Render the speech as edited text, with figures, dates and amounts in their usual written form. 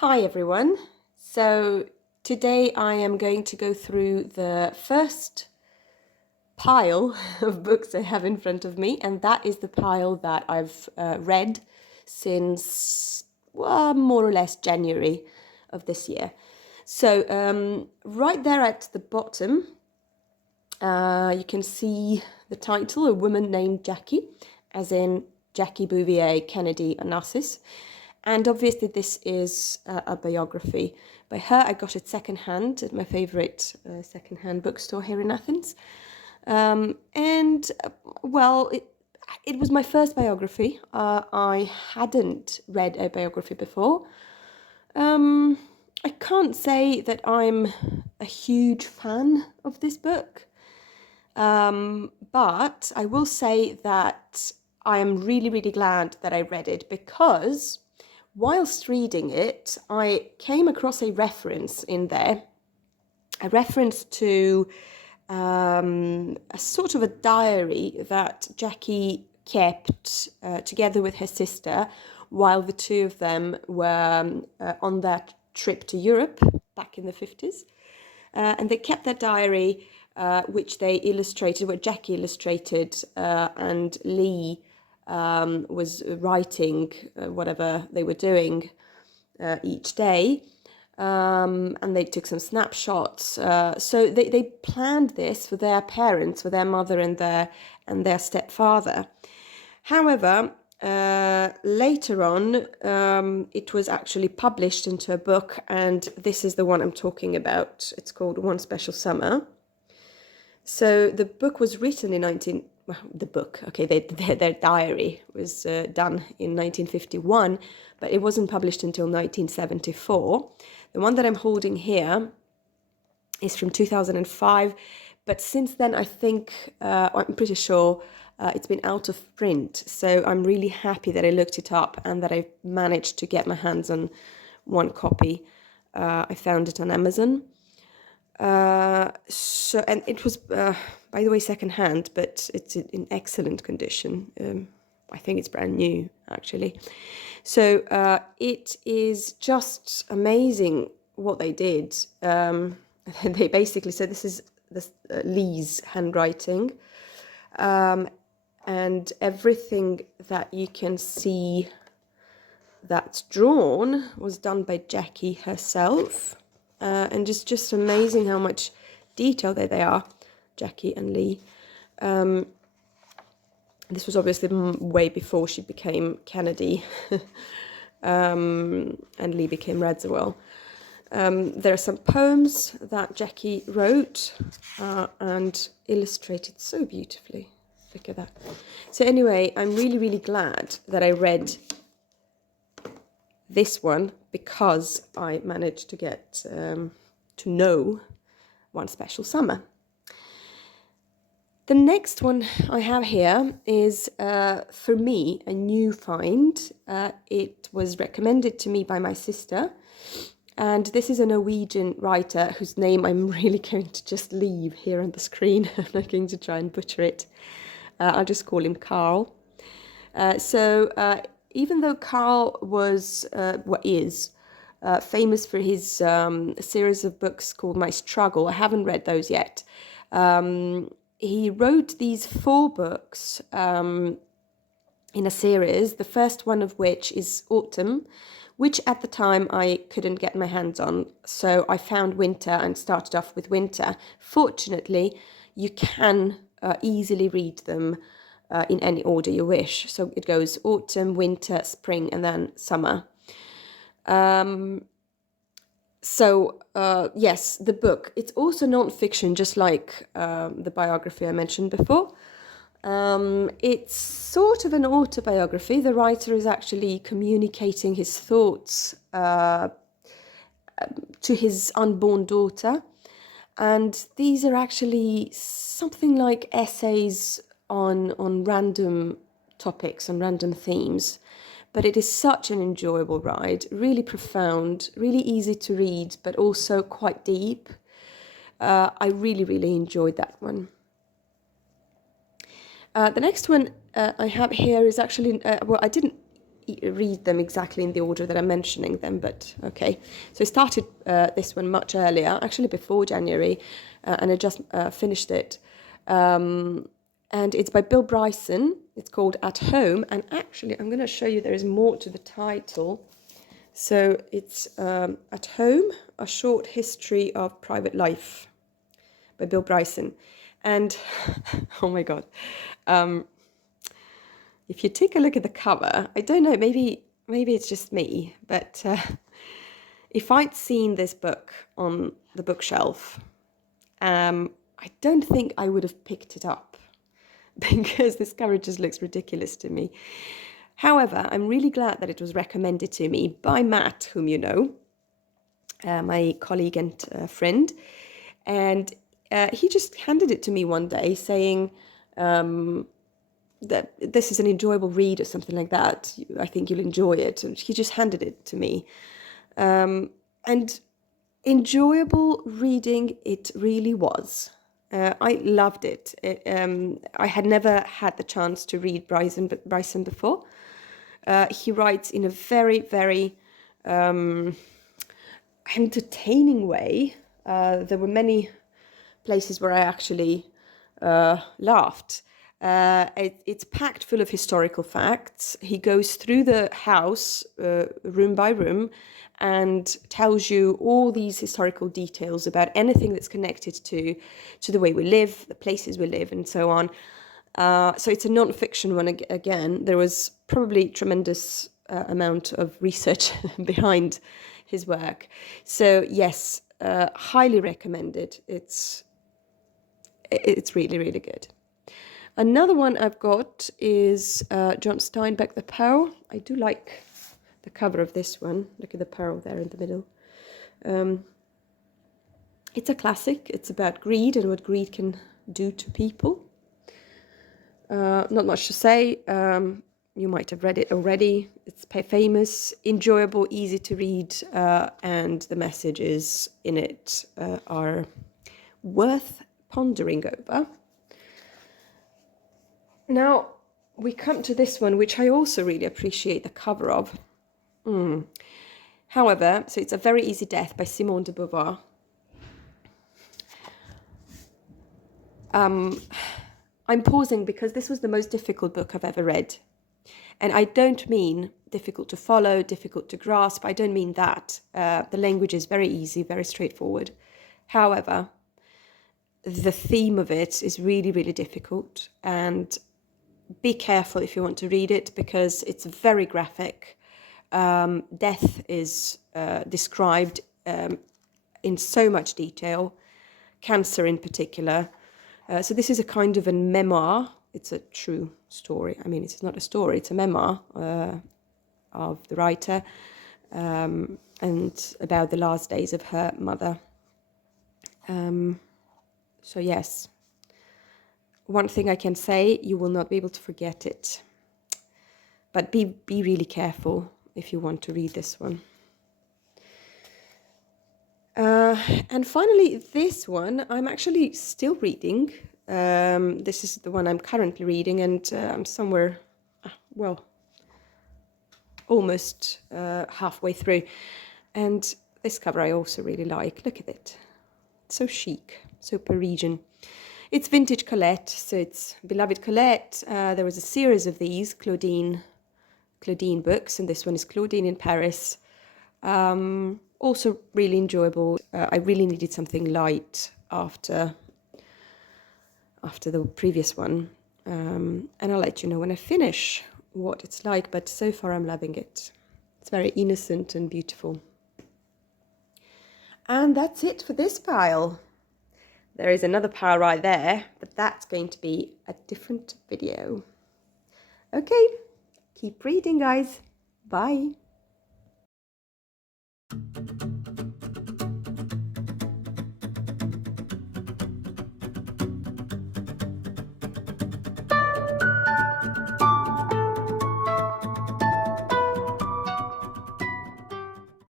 Hi everyone. So today I am going to go through the first pile of books I have in front of me, and that is the pile that I've read since more or less January of this year. So right there at the bottom, you can see the title, A Woman Named Jackie, as in Jackie Bouvier Kennedy Onassis. And obviously this is a biography by her. I got it secondhand at my favourite secondhand bookstore here in Athens. It was my first biography. I hadn't read a biography before. I can't say that I'm a huge fan of this book. But I will say that I am really, really glad that I read it, because whilst reading it, I came across a reference in there, a reference to a sort of a diary that Jackie kept together with her sister while the two of them were on that trip to Europe back in the 50s. And they kept that diary, which they illustrated, what Jackie illustrated, and Lee was writing whatever they were doing each day. And they took some snapshots. So they planned this for their parents, for their mother and their stepfather. However, later on, it was actually published into a book, and this is the one I'm talking about. It's called One Special Summer. So the book was written in their diary was done in 1951, but it wasn't published until 1974. The one that I'm holding here is from 2005, but since then I think, I'm pretty sure, it's been out of print. So I'm really happy that I looked it up and that I managed to get my hands on one copy. I found it on Amazon. And it was, by the way, secondhand, but it's in excellent condition. I think it's brand new, actually. So it is just amazing what they did. They basically said this is Lee's handwriting, and everything that you can see that's drawn was done by Jackie herself. And just amazing how much detail they are, Jackie and Lee. This was obviously way before she became Kennedy, and Lee became Radziwill. There are some poems that Jackie wrote and illustrated so beautifully. Look at that. So anyway, I'm really, really glad that I read this one, because I managed to get to know One Special Summer. The next one I have here is, for me, a new find. It was recommended to me by my sister, and this is a Norwegian writer whose name I'm really going to just leave here on the screen. I'm not going to try and butcher it. I'll just call him Carl. Even though Carl is famous for his series of books called My Struggle, I haven't read those yet. He wrote these 4 books in a series, the first one of which is Autumn, which at the time I couldn't get my hands on. So I found Winter and started off with Winter. Fortunately, you can easily read them in any order you wish. So it goes autumn, winter, spring, and then summer. Yes, the book. It's also non-fiction, just like the biography I mentioned before. It's sort of an autobiography. The writer is actually communicating his thoughts to his unborn daughter. And these are actually something like essays on random topics, on random themes. But it is such an enjoyable ride, really profound, really easy to read, but also quite deep. I really, really enjoyed that one. The next one I have here is actually, I didn't read them exactly in the order that I'm mentioning them, but okay. So I started this one much earlier, actually before January, and I just finished it. And it's by Bill Bryson. It's called At Home, and actually I'm going to show you there is more to the title. So it's At Home, A Short History of Private Life by Bill Bryson. And oh my God, if you take a look at the cover, I don't know, maybe it's just me, but if I'd seen this book on the bookshelf, I don't think I would have picked it up because this cover just looks ridiculous to me. However, I'm really glad that it was recommended to me by Matt, whom you know, my colleague and friend, and he just handed it to me one day saying that this is an enjoyable read or something like that. I think you'll enjoy it. And he just handed it to me. And enjoyable reading it really was. I loved it. I had never had the chance to read Bryson before. He writes in a very, very entertaining way. There were many places where I actually laughed. It's packed full of historical facts. He goes through the house room by room and tells you all these historical details about anything that's connected to the way we live, the places we live, and so on. So it's a non-fiction one again. There was probably tremendous amount of research behind his work. So yes, highly recommended. It's really, really good. Another one I've got is John Steinbeck, The Pearl. I do like the cover of this one. Look at the pearl there in the middle. It's a classic. It's about greed and what greed can do to people. Not much to say. You might have read it already. It's famous, enjoyable, easy to read, and the messages in it are worth pondering over. Now, we come to this one, which I also really appreciate the cover of. However, so it's A Very Easy Death by Simone de Beauvoir. I'm pausing because this was the most difficult book I've ever read. And I don't mean difficult to follow, difficult to grasp. I don't mean that. The language is very easy, very straightforward. However, the theme of it is really, really difficult. And be careful if you want to read it because it's very graphic. Death is described in so much detail, cancer in particular. So this is a kind of a memoir. It's a true story. I mean, it's not a story, it's a memoir of the writer and about the last days of her mother. So yes, one thing I can say, you will not be able to forget it. But be really careful if you want to read this one. And finally, this one I'm actually still reading. This is the one I'm currently reading, and I'm somewhere, almost halfway through. And this cover I also really like. Look at it. So chic, so Parisian. It's vintage Colette, so it's beloved Colette. There was a series of these Claudine books, and this one is Claudine in Paris. Also really enjoyable. I really needed something light after the previous one. And I'll let you know when I finish what it's like, but so far I'm loving it. It's very innocent and beautiful. And that's it for this pile. There is another pile right there, but that's going to be a different video. Okay, keep reading, guys. Bye.